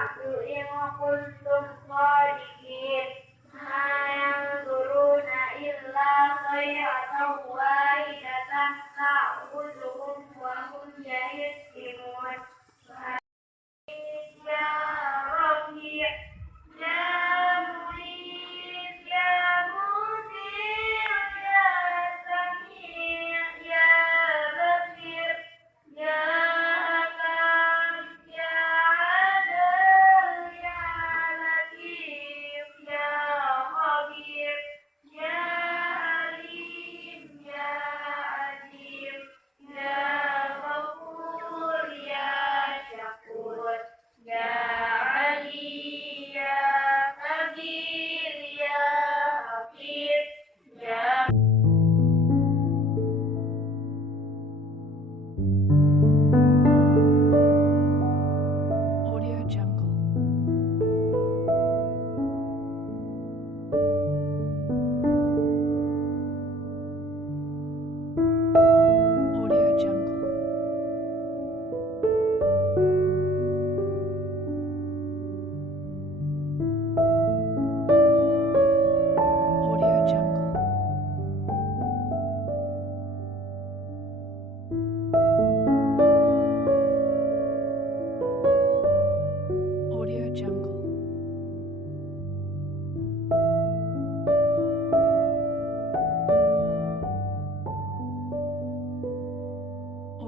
إن كنتم صادقين ما ينظرون إلا صيحة واحدة تأخذهم وهم يهزمون يا رفيع يا مغيث يا مثير يا سميع يا بصير يا حكم يا عدل يا لطيف يا خبير يا عليم يا عظيم يا غفور يا شكور يا علي يا كبير يا حفيظ يا Audio Jungle. Audio Jungle. Audio Jungle.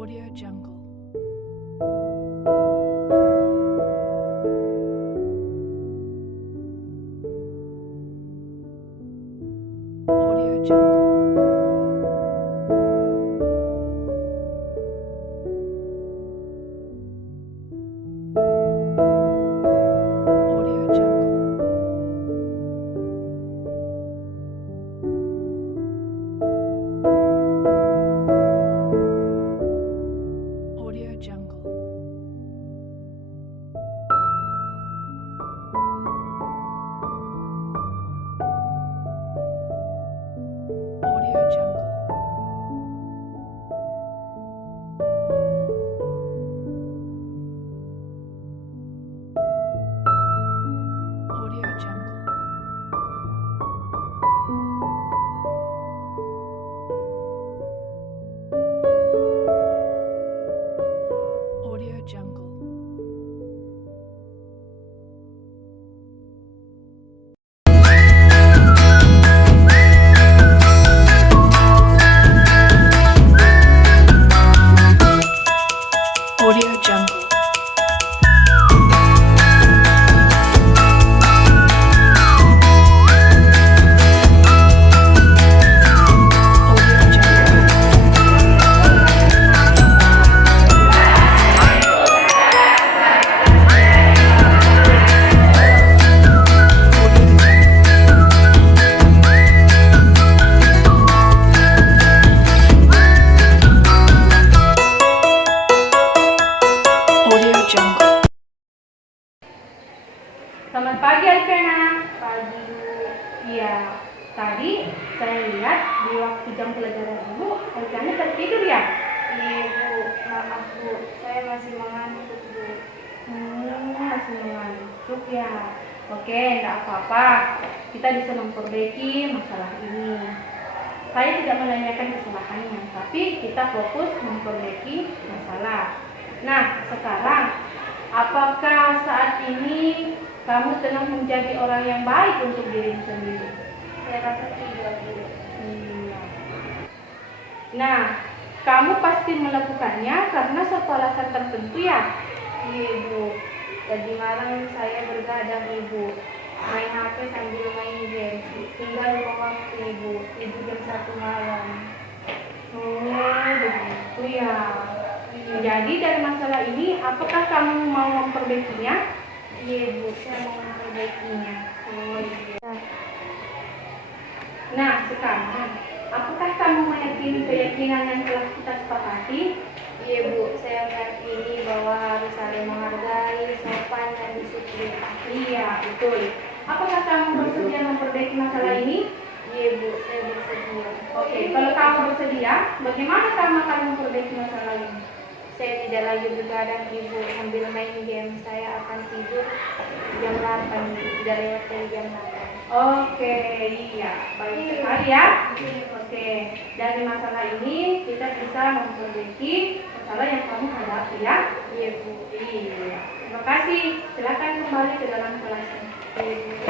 Audio Jungle. Audio Jungle. Audio Jungle. Audio Jungle. Audio Jungle. Audio Jungle. Audio Jungle. Audio Jungle. Audio Jungle. Audio Jungle. Audio Jungle. Selamat pagi anak-anak. Pagi Bu. Iya, tadi saya lihat di waktu jam pelajaran Ibu, anak-anak tertidur ya? Iya Bu, maaf Bu, saya masih mengantuk Bu. Masih mengantuk ya. Oke, enggak apa-apa. Kita bisa memperbaiki masalah ini. Saya tidak menanyakan kesalahannya, tapi kita fokus memperbaiki masalah. Nah, sekarang apakah saat ini kamu telah menjadi orang yang baik untuk diri sendiri? Saya rasa tidak Bu. Iya. Nah, kamu pasti melakukannya karena suatu alasan tertentu ya? Iya Bu, tadi malam saya bergadang Ibu, main HP sambil main game, tinggal lupa waktu Ibu jam 1 malam. Oh, begitu ya. Jadi dari masalah ini, apakah kamu mau memperbaikinya? Iya Bu, saya mau memperbaikinya. Oh iya. Nah, sekarang, apakah kamu meyakini keyakinan yang telah kita sepakati? Iya Bu, saya meyakini bahwa harus saling menghargai, sopan, dan disiplin. Iya, betul. Apakah kamu bersedia memperbaiki masalah ini? Iya Bu, saya bersedia. Oke, kalau kamu bersedia, bagaimana kamu akan memperbaiki masalah ini? saya tidak lagi bergadang ibu sambil main game. Saya akan tidur jam 8, tidak lewat dari jam 8. Oke, iya, baik sekali ya. Oke, dari masalah ini kita bisa memperbaiki masalah yang kamu hadapi ya. Iya bu. Iya. Terima kasih. Silakan kembali ke dalam kelas. Iya bu.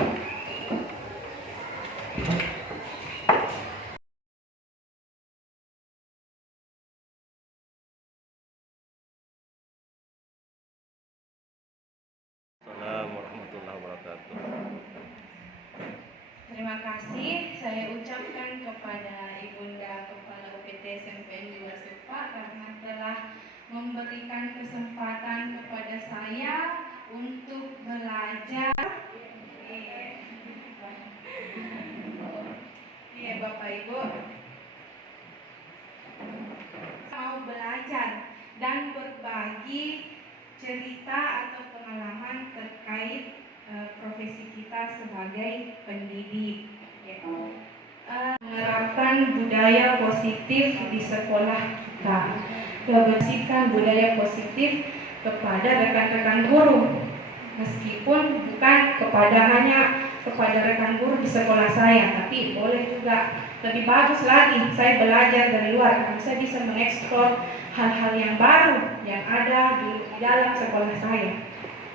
Assalamualaikum warahmatullahi wabarakatuh. Terima kasih saya ucapkan kepada Ibunda Kepala UPT SMPN 2 Supa karena telah memberikan kesempatan kepada saya untuk belajar. Iya Bapak Ibu, mau belajar dan berbagi cerita atau pengalaman terkait profesi kita sebagai pendidik, menerapkan budaya positif di sekolah kita, membersihkan budaya positif kepada rekan-rekan guru, meskipun bukan hanya kepada rekan guru di sekolah saya, tapi boleh juga lebih bagus lagi saya belajar dari luar karena saya bisa mengeksplor hal-hal yang baru yang ada di dalam sekolah saya.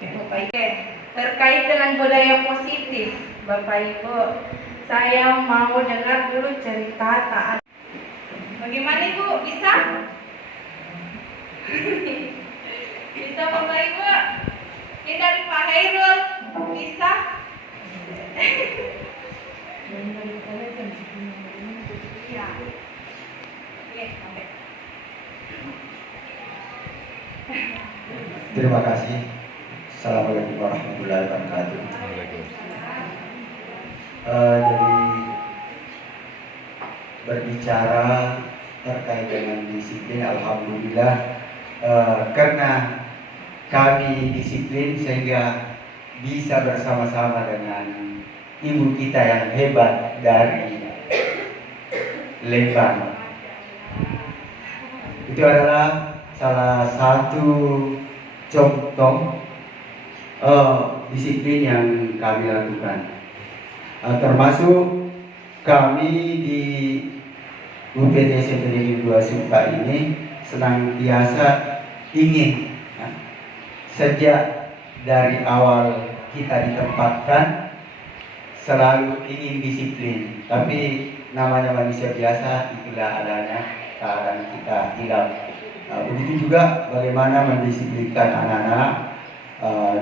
Ya, Bapak Ibu. Terkait dengan budaya positif, Bapak Ibu, saya mau dengar dulu cerita taat. Bagaimana Ibu? Bisa? Bisa Bapak Ibu? Ini dari Pak Hairul. Bisa? Iya. Oke, sampai. Terima kasih. Assalamualaikum warahmatullahi wabarakatuh. Jadi berbicara terkait dengan disiplin, alhamdulillah karena kami disiplin sehingga bisa bersama-sama dengan ibu kita yang hebat dari Lembang. Itu adalah salah satu contoh disiplin yang kami lakukan. Termasuk kami di UPT SMP Negeri 2 Supa ini senantiasa ingin sejak dari awal kita ditempatkan selalu ingin disiplin, tapi namanya manusia biasa, itulah adanya keadaan kita hilang. Begitu juga bagaimana mendisiplinkan anak-anak.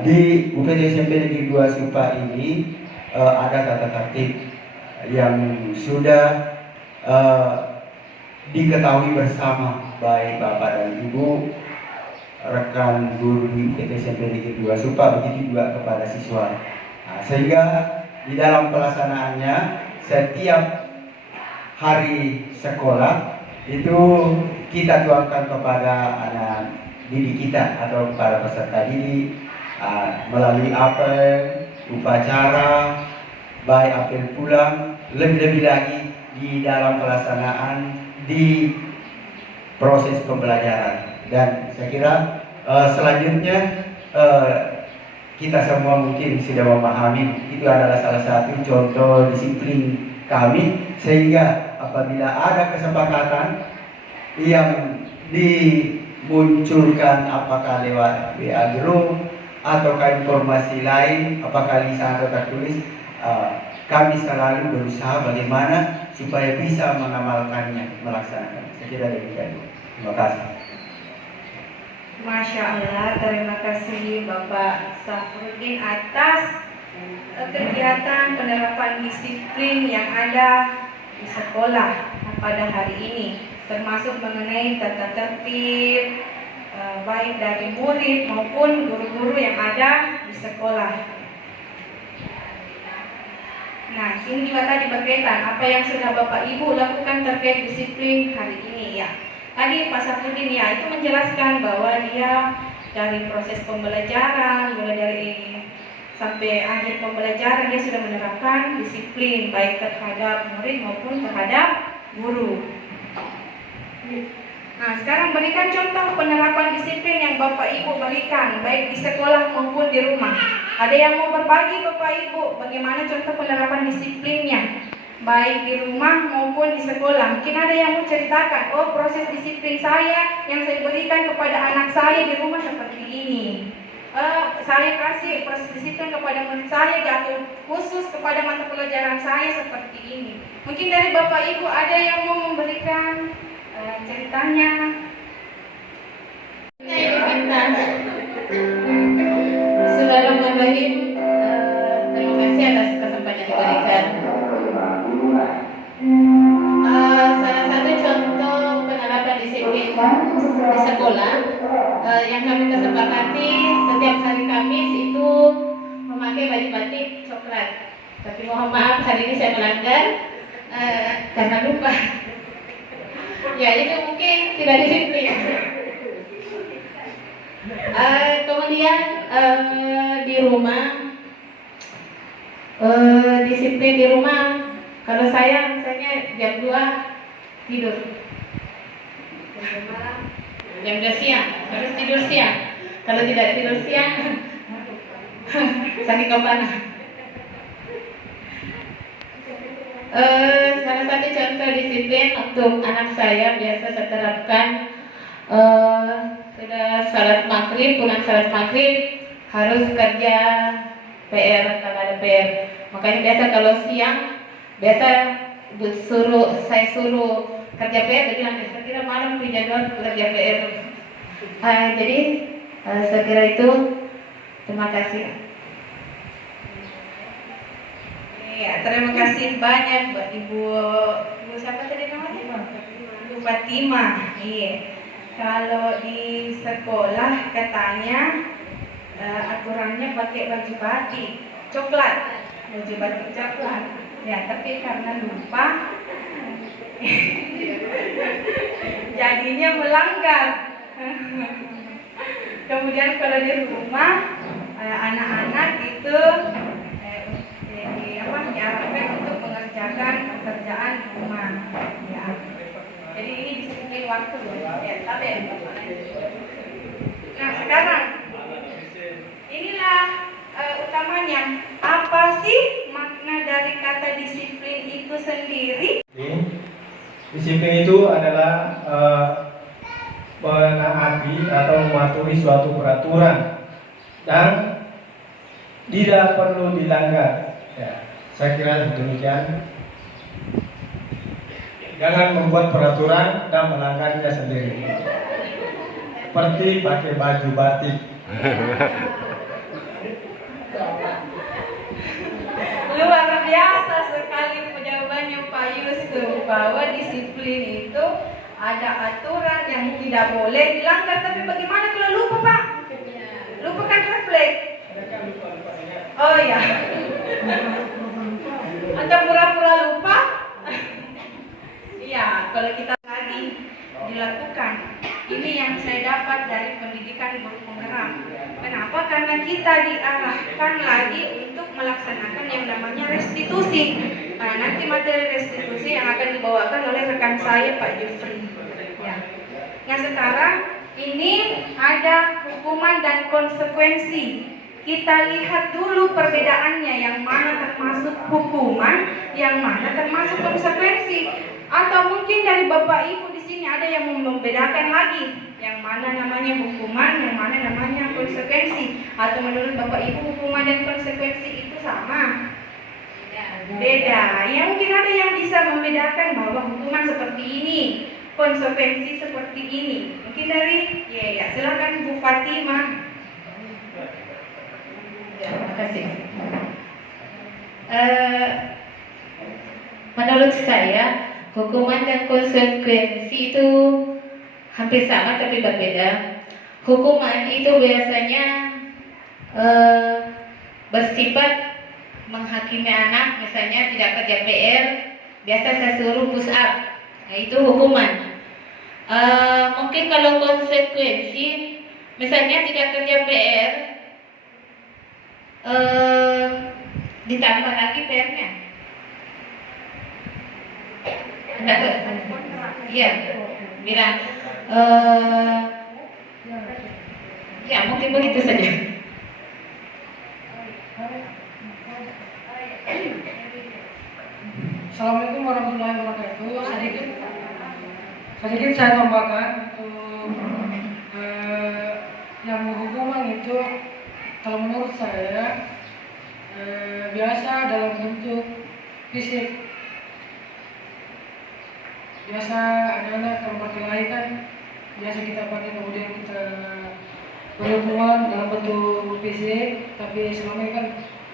Di UPT SMP Negeri 2 Supa ini ada tata tertib yang sudah diketahui bersama baik Bapak dan Ibu, rekan guru di UPT SMP Negeri 2 Supa, begitu juga kepada siswa. Sehingga di dalam pelaksanaannya setiap hari sekolah itu kita tuangkan kepada anak didik kita atau para peserta didik melalui apel, upacara, baik apel pulang, lebih-lebih lagi di dalam pelaksanaan di proses pembelajaran. Dan saya kira selanjutnya kita semua mungkin sudah memahami itu adalah salah satu contoh disiplin kami, sehingga apabila ada kesepakatan yang dimunculkan apakah lewat WA group ataukah informasi lain, apakah lisan atau tertulis, kami selalu berusaha bagaimana supaya bisa mengamalkannya, melaksanakannya. Saya kira demikian. Terima kasih. Masya Allah, terima kasih Bapak Safruddin atas kegiatan penerapan disiplin yang ada di sekolah pada hari ini, termasuk mengenai tata tertib baik dari murid maupun guru-guru yang ada di sekolah. Nah, ini juga tadi berkaitan apa yang sudah Bapak Ibu lakukan terkait disiplin hari ini ya. Tadi Pak Safruddin ya itu menjelaskan bahwa dia dari proses pembelajaran mulai dari sampai akhir pembelajaran dia sudah menerapkan disiplin baik terhadap murid maupun terhadap guru. Nah, sekarang berikan contoh penerapan disiplin yang Bapak Ibu berikan, baik di sekolah maupun di rumah. Ada yang mau berbagi Bapak Ibu, bagaimana contoh penerapan disiplinnya, baik di rumah maupun di sekolah. Mungkin ada yang mau ceritakan, oh proses disiplin saya yang saya berikan kepada anak saya di rumah seperti ini. Saya kasih proses disiplin kepada murid saya, jatuh khusus kepada mata pelajaran saya seperti ini. Mungkin dari Bapak Ibu ada yang mau memberikan ceritanya. Bismillahirrahmanirrahim. Terima kasih atas kesempatan yang diberikan. Salah satu contoh penerapan disiplin di sekolah yang kami kesepakati setiap hari Kamis itu memakai baju batik coklat. Tapi mohon maaf hari ini saya melanggar karena lupa. Ya itu mungkin tidak disiplin. Kemudian di rumah disiplin di rumah. Kalau saya misalnya jam 2 tidur, jam 2 siang harus tidur siang. Kalau tidak tidur siang sakit kepala. Salah satu contoh disiplin untuk anak saya biasa saya terapkan, sudah salat maghrib, pulang salat maghrib harus kerja PR kalau ada PR. Makanya biasa kalau siang biasa saya suruh kerja PR, jadi nanti saya kira malam di jadwal kerja PR. Jadi saya kira itu. Terima kasih. Ya, terima kasih banyak buat Ibu siapa tadi namanya? Ibu Fatimah. Iya. Kalau di sekolah katanya aturannya pakai baju batik coklat, baju batik coklat. Ya, tapi karena lupa jadinya melanggar. Kemudian kalau di rumah anak-anak itu diharapkan untuk mengerjakan pekerjaan rumah. Ya. Jadi ini disiplin waktu ya, tabel. Nah sekarang inilah utamanya, apa sih makna dari kata disiplin itu sendiri? Disiplin itu adalah menaati atau mematuhi suatu peraturan dan tidak perlu dilanggar. Ya, saya kira demikian. Jangan membuat peraturan dan melanggarnya sendiri. Seperti pakai baju batik. Luar biasa sekali jawabannya Pak Yusuf, bahwa disiplin itu ada aturan yang tidak boleh dilanggar. Tapi bagaimana kalau lupa Pak? Lupa kan refleks? Oh ya. Atau pura-pura lupa? Iya, kalau kita tadi dilakukan. Ini yang saya dapat dari pendidikan guru penggerak. Kenapa? Karena kita diarahkan lagi untuk melaksanakan yang namanya restitusi. Nah, nanti materi restitusi yang akan dibawakan oleh rekan saya Pak Jufri. Ya. Nah, sekarang ini ada hukuman dan konsekuensi. Kita lihat dulu perbedaannya, yang mana termasuk hukuman, yang mana termasuk konsekuensi. Atau mungkin dari Bapak Ibu di sini ada yang membedakan lagi, yang mana namanya hukuman, yang mana namanya konsekuensi. Atau menurut Bapak Ibu hukuman dan konsekuensi itu sama? Beda. Ya mungkin ada yang bisa membedakan bahwa hukuman seperti ini, konsekuensi seperti ini. Mungkin dari, ya silakan Bu Fatimah. Terima kasih. Menurut saya, hukuman dan konsekuensi itu hampir sama tapi berbeda. Hukuman itu biasanya bersifat menghakimi anak, misalnya tidak kerja PR, biasa saya suruh push up. Nah, itu hukuman. Mungkin kalau konsekuensi, misalnya tidak kerja PR, ditambah lagi PR-nya. Iya, bilang Ya mungkin begitu saja. Assalamualaikum warahmatullahi wabarakatuh. Sedikit saya tambahkan untuk yang hukuman itu, kalau menurut saya biasa dalam bentuk fisik. Biasa anak-anak kalau pakai lain kan biasa kita pakai, kemudian kita berhubungan dalam bentuk fisik, tapi selama ini kan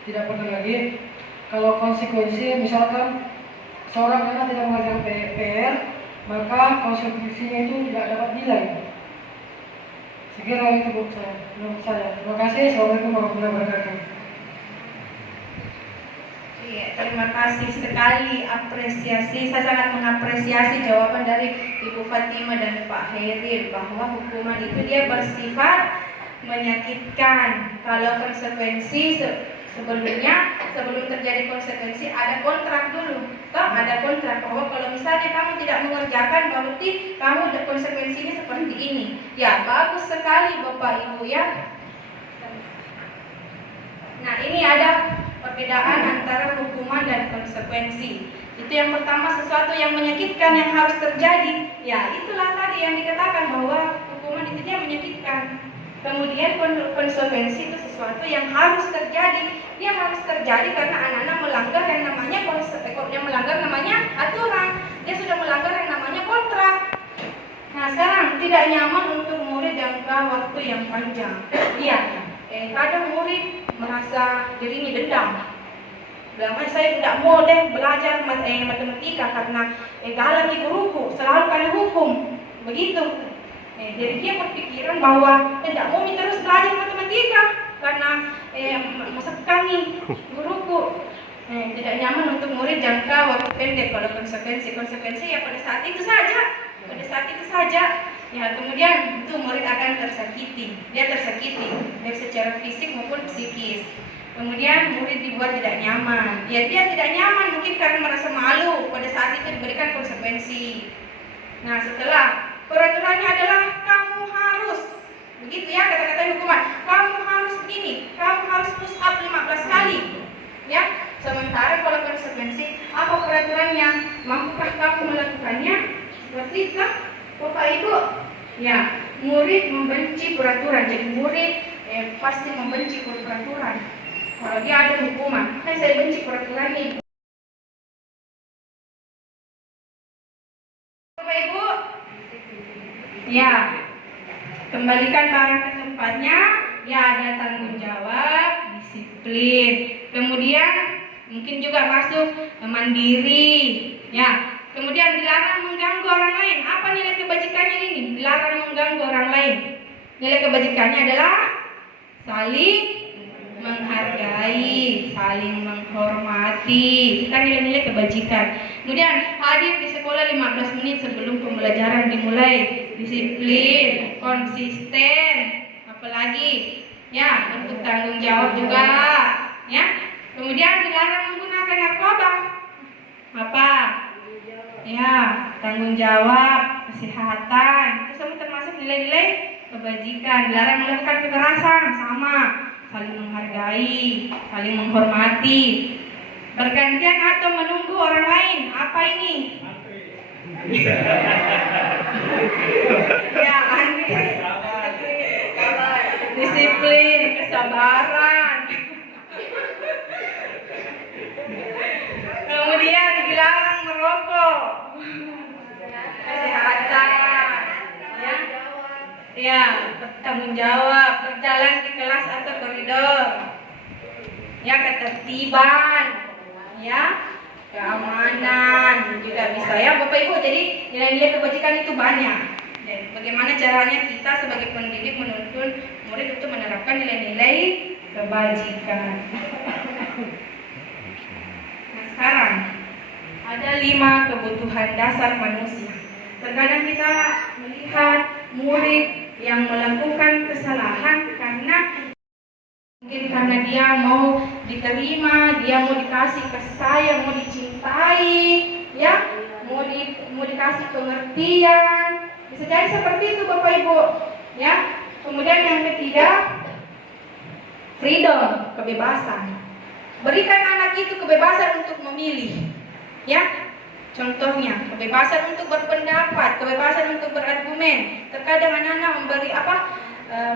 tidak pernah lagi. Kalau konsekuensi misalkan seorang anak tidak mengerjakan PR, maka konsekuensinya itu tidak dapat nilai. Sekira itu menurut saya. Terima kasih. Assalamualaikum warahmatullahi wabarakatuh. Iya, terima kasih sekali, apresiasi. Saya sangat mengapresiasi jawaban dari Ibu Fatima dan Pak Heril bahwa hukuman itu dia bersifat menyakitkan. Kalau konsekuensi sebelum terjadi konsekuensi ada kontrak dulu. Toh ada kontrak bahwa kalau misalnya kamu tidak mengerjakan berarti kamu ada konsekuensinya seperti ini. Ya, bagus sekali Bapak Ibu ya. Nah, ini ada perbedaan antara hukuman dan konsekuensi. Itu yang pertama, sesuatu yang menyakitkan yang harus terjadi. Ya, itulah tadi yang dikatakan bahwa hukuman itu dia menyakitkan. Kemudian konsekuensi itu sesuatu yang harus terjadi. Dia harus terjadi karena anak-anak melanggar yang namanya aturan. Dia sudah melanggar yang namanya kontrak. Nah, sekarang tidak nyaman untuk murid jangka waktu yang panjang. Lihat, kadang murid merasa dirinya dendam. Lama saya tidak mau deh belajar matematika karena galak guruku, selalu kali hukum. Begitu. Jadi dia berpikiran bahwa tidak mau terus belajar matematika karena mesekani guruku. Tidak nyaman untuk murid jangka waktu pendek. Kalau konsekuensi ya pada saat itu saja. Ya, kemudian itu murid akan tersakiti. Dia tersakiti baik secara fisik maupun psikis. Kemudian murid dibuat tidak nyaman. Ya, dia tidak nyaman mungkin karena merasa malu pada saat itu diberikan konsekuensi. Nah, setelah peraturannya adalah kamu harus begitu ya, kata-kata hukuman. Kamu harus begini, kamu harus push up 15 kali. Ya, sementara kalau konsekuensi, apa peraturannya? Mampukah kamu melakukannya? Seperti itu, Bapak Ibu. Ya, murid membenci peraturan. Jadi murid pasti membenci peraturan. Kalau dia ada hukuman, saya benci peraturan ini. Bapak Ibu, ya, kembalikan barang ke tempatnya. Ya, ada tanggung jawab, disiplin. Kemudian mungkin juga masuk mandiri. Ya, kemudian dilarang mengganggu orang lain. Apa nilai kebajikannya ini? Dilarang mengganggu orang lain. Nilai kebajikannya adalah saling menghargai, saling menghormati. Itu nilai-nilai kebajikan. Kemudian hadir di sekolah 15 menit sebelum pembelajaran dimulai. Disiplin, konsisten, apalagi ya bentuk tanggung jawab juga. Ya. Kemudian dilarang menggunakan narkoba. Apa? Ya, tanggung jawab, kesehatan. Itu semua termasuk nilai-nilai kebajikan. Dilarang melakukan kekerasan, sama. Saling menghargai, saling menghormati, bergantian atau menunggu orang lain. Apa ini? Ya, disiplin, kesabaran. Kemudian dilarang merokok, kesehatan. Ya, tanggung jawab, berjalan di kelas atau koridor. Ya, ketertiban, ya, keamanan juga bisa ya, Bapak Ibu. Jadi nilai-nilai kebajikan itu banyak. Dan bagaimana caranya kita sebagai pendidik menuntun murid untuk menerapkan nilai-nilai kebajikan. Nah, sekarang ada 5 kebutuhan dasar manusia. Terkadang kita melihat murid yang melakukan kesalahan mungkin karena dia mau diterima, dia mau dikasih kasih sayang, mau dicintai, ya, mau dikasih pengertian. Bisa Bisa jadi seperti itu Bapak Ibu. Ya. Kemudian yang ketiga, freedom, kebebasan. Berikan anak itu kebebasan untuk memilih. Ya. Contohnya, kebebasan untuk berpendapat, kebebasan untuk berargumen. Terkadang anak-anak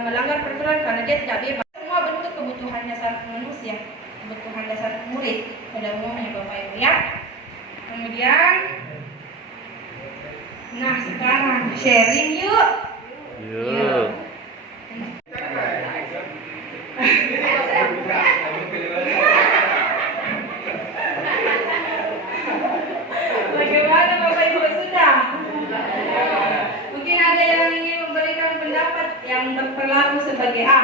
melanggar peraturan karena dia tidak bebas. Semua bentuk kebutuhan dasar manusia, kebutuhan dasar murid pada umumnya Bapak Ibu ya. Kemudian, nah sekarang sharing yuk. Yuk. Bagaimana Bapak Ibu sudah? Mungkin ada yang ingin memberikan pendapat yang berlaku sebagai A,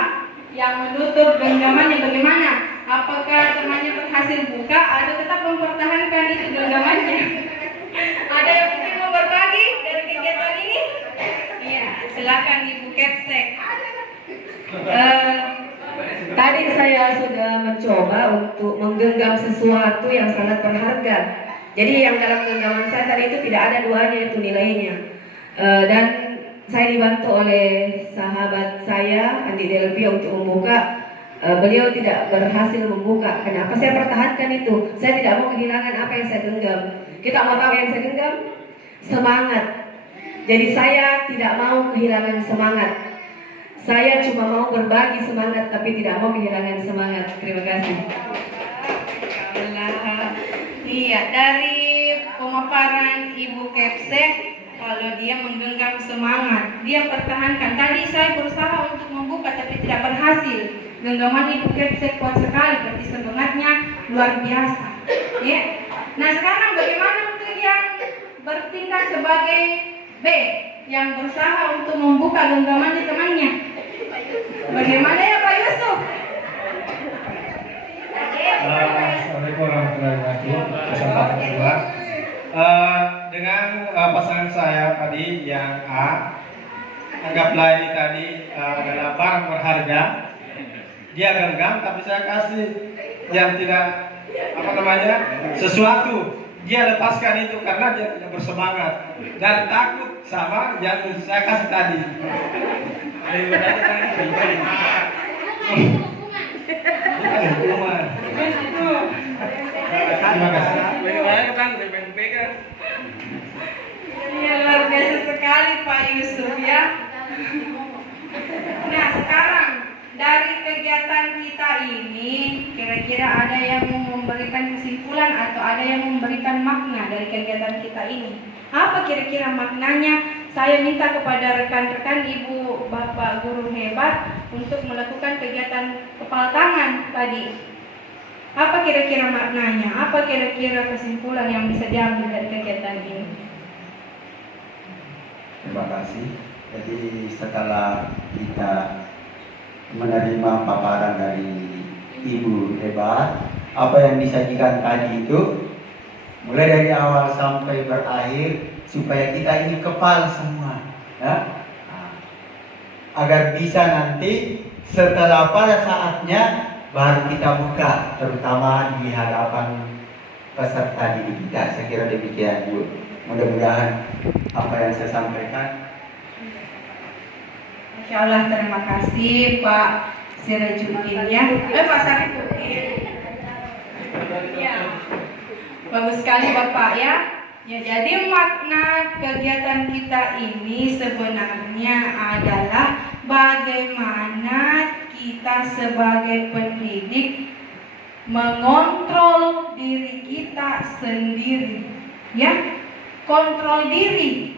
yang menutup genggamannya bagaimana? Apakah temannya berhasil buka atau tetap mempertahankan itu genggamannya? Ada yang mungkin mau berbagi dari kegiatan ini? Iya, silakan Ibu Kepsek. Tadi saya sudah mencoba untuk menggenggam sesuatu yang sangat berharga. Jadi yang dalam genggaman saya tadi itu tidak ada duanya itu nilainya. Dan saya dibantu oleh sahabat saya Andi Delvi untuk membuka. Beliau tidak berhasil membuka. Kenapa saya pertahankan itu? Saya tidak mau kehilangan apa yang saya genggam. Kita mau tahu yang saya genggam? Semangat. Jadi saya tidak mau kehilangan semangat. Saya cuma mau berbagi semangat, tapi tidak mau kehilangan semangat. Terima kasih. Iya, dari pemaparan Ibu Kepsek, kalau dia menggenggam semangat, dia pertahankan. Tadi saya berusaha untuk membuka, tapi tidak berhasil. Genggaman Ibu Kepsek kuat sekali, berarti semangatnya luar biasa. Ya. Nah sekarang bagaimana untuk yang bertindak sebagai B, yang berusaha untuk membuka genggamannya temannya? Bagaimana ya Pak Yusuf? Assalamualaikum warahmatullahi wabarakatuh. Kesempatan kedua dengan pasangan saya tadi yang A, anggaplah ini tadi adalah barang berharga. Dia genggam, tapi saya kasih yang tidak sesuatu. Dia lepaskan itu karena dia tidak bersemangat dan takut sama yang saya kasih tadi. Terima kasih. Ya, luar biasa sekali Pak Yusuf ya. Nah sekarang dari kegiatan kita ini kira-kira ada yang memberikan kesimpulan atau ada yang memberikan makna dari kegiatan kita ini. Apa kira-kira maknanya? Saya minta kepada rekan-rekan ibu bapak guru hebat untuk melakukan kegiatan kepala tangan tadi. Apa kira-kira maknanya? Apa kira-kira kesimpulan yang bisa diambil dari kegiatan ini? Terima kasih. Jadi setelah kita menerima paparan dari Ibu hebat, apa yang disajikan tadi itu mulai dari awal sampai berakhir supaya kita ini kepal semua, ya, agar bisa nanti setelah pada saatnya baru kita buka, terutama di hadapan peserta didik kita. Saya kira demikian Bu. Mudah-mudahan apa yang saya sampaikan. Insya Allah, terima kasih Pak Sirajuddin ya. Pak Sarifudin. Ya. Bagus sekali Bapak ya. Ya, jadi makna kegiatan kita ini sebenarnya adalah bagaimana kita sebagai pendidik mengontrol diri kita sendiri. Ya, kontrol diri.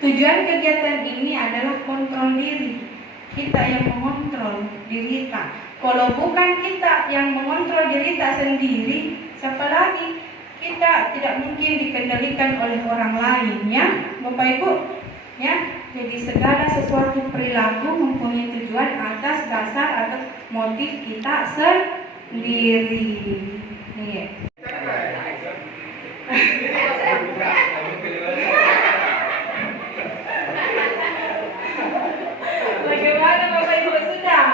Tujuan kegiatan ini adalah kontrol diri. Kita yang mengontrol diri kita. Kalau bukan kita yang mengontrol diri kita sendiri, siapa lagi? Kita tidak mungkin dikendalikan oleh orang lain, ya, Bapak Ibu. Ya, jadi segala sesuatu perilaku mempunyai tujuan atas dasar atau motif kita sendiri. Iya. Bagaimana Bapak Ibu sudah?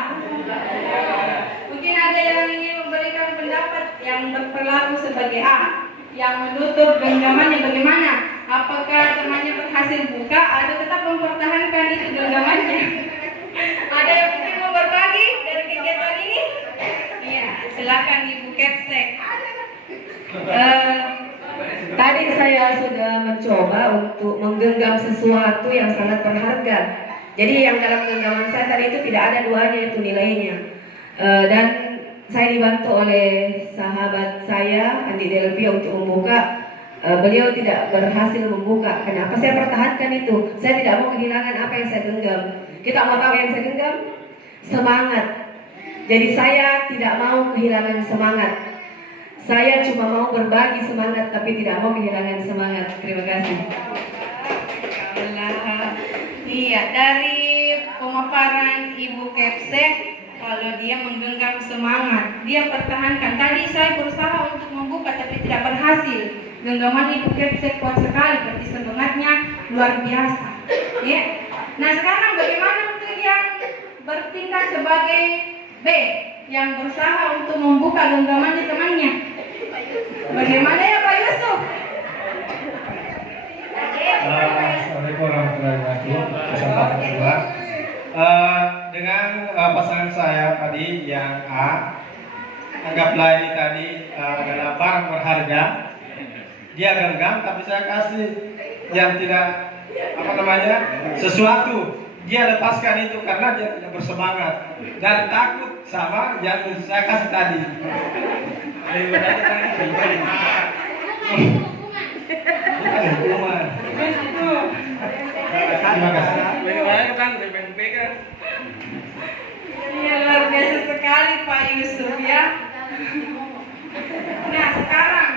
Mungkin ada yang ingin memberikan pendapat yang berlaku sebagai A, yang menutup genggamannya bagaimana? Apakah temannya berhasil berhasil buka atau tetap mempertahankan itu genggamannya? Ada yang ingin mau berbagi dari kegiatan ini? Iya, silakan Ibu Kepsek. Tadi saya sudah mencoba untuk menggenggam sesuatu yang sangat berharga. Jadi yang dalam genggaman saya tadi itu tidak ada duanya itu nilainya. Dan saya dibantu oleh sahabat saya Andi Delvi untuk membuka. Beliau tidak berhasil membuka. Kenapa saya pertahankan itu? Saya tidak mau kehilangan apa yang saya genggam. Kita mau tahu yang saya genggam? Semangat. Jadi saya tidak mau kehilangan semangat. Saya cuma mau berbagi semangat, tapi tidak mau kehilangan semangat. Terima kasih. Iya, dari pemaparan Ibu Kepsek, kalau dia menggenggam semangat, dia pertahankan. Tadi saya berusaha untuk membuka, tapi tidak berhasil. Genggaman Ibu Kepsek kuat sekali, berarti semangatnya luar biasa. Ya. Nah, sekarang bagaimana untuk yang bertindak sebagai B, yang berusaha untuk membuka genggamannya temannya? Bagaimana ya Pak Yusuf? Assalamualaikum warahmatullahi wabarakatuh. Kesempatan kedua dengan pasangan saya tadi yang A, anggaplah ini tadi adalah barang berharga. Dia genggam, tapi saya kasih yang tidak sesuatu. Dia lepaskan itu karena dia tidak bersemangat dan takut sama yang saya kasih tadi. Terima kasih. Ya, luar biasa sekali Pak Yusuf ya. Nah, sekarang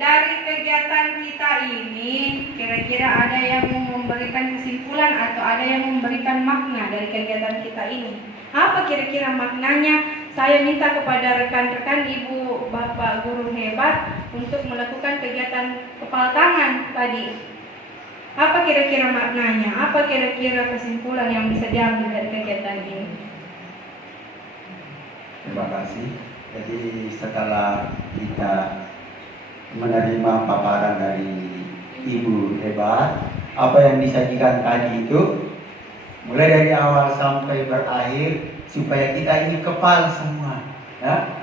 dari kegiatan kita ini, kira-kira ada yang memberikan kesimpulan atau ada yang memberikan makna dari kegiatan kita ini? Apa kira-kira maknanya? Saya minta kepada rekan-rekan Ibu Bapak Guru hebat untuk melakukan kegiatan kepala tangan tadi. Apa kira-kira maknanya? Apa kira-kira kesimpulan yang bisa diambil dari kegiatan ini? Terima kasih. Jadi setelah kita menerima paparan dari Ibu hebat, apa yang disajikan tadi itu mulai dari awal sampai berakhir supaya kita ini kepal semua, ya?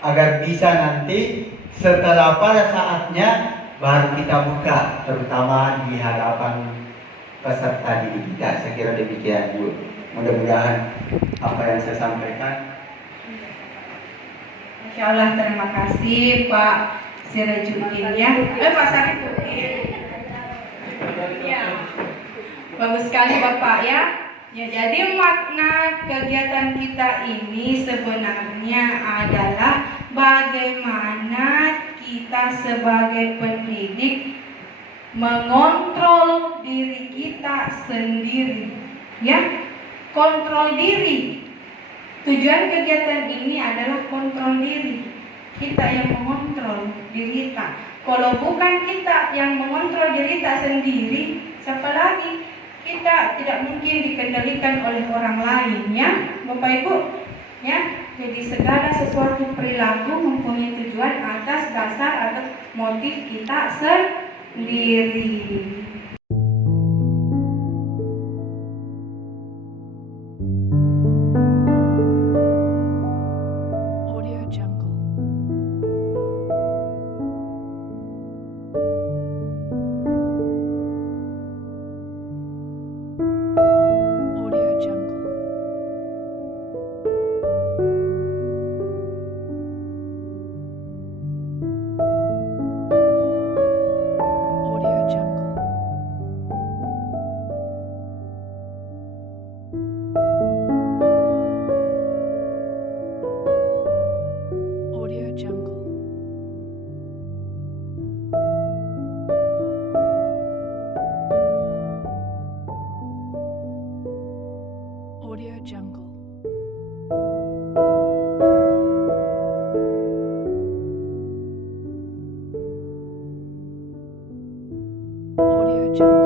Agar bisa nanti setelah pada saatnya baru kita buka, terutama di hadapan peserta didik kita. Saya kira demikian Bu. Mudah-mudahan apa yang saya sampaikan. Insya Allah, terima kasih Pak Sirajuddin ya. Pak Sarifuddin. Ya. Bagus sekali Bapak ya. Ya, jadi makna kegiatan kita ini sebenarnya adalah bagaimana kita sebagai pendidik mengontrol diri kita sendiri. Ya, kontrol diri. Tujuan kegiatan ini adalah kontrol diri. Kita yang mengontrol diri kita. Kalau bukan kita yang mengontrol diri kita sendiri, siapa lagi? Kita tidak mungkin dikendalikan oleh orang lain, ya, Bapak Ibu. Ya, jadi segala sesuatu perilaku mempunyai tujuan atas dasar atau motif kita sendiri. Audio Jungle. Audio Jungle. Audio Jungle. Audio Jungle. Audio Jungle. Audio Jungle.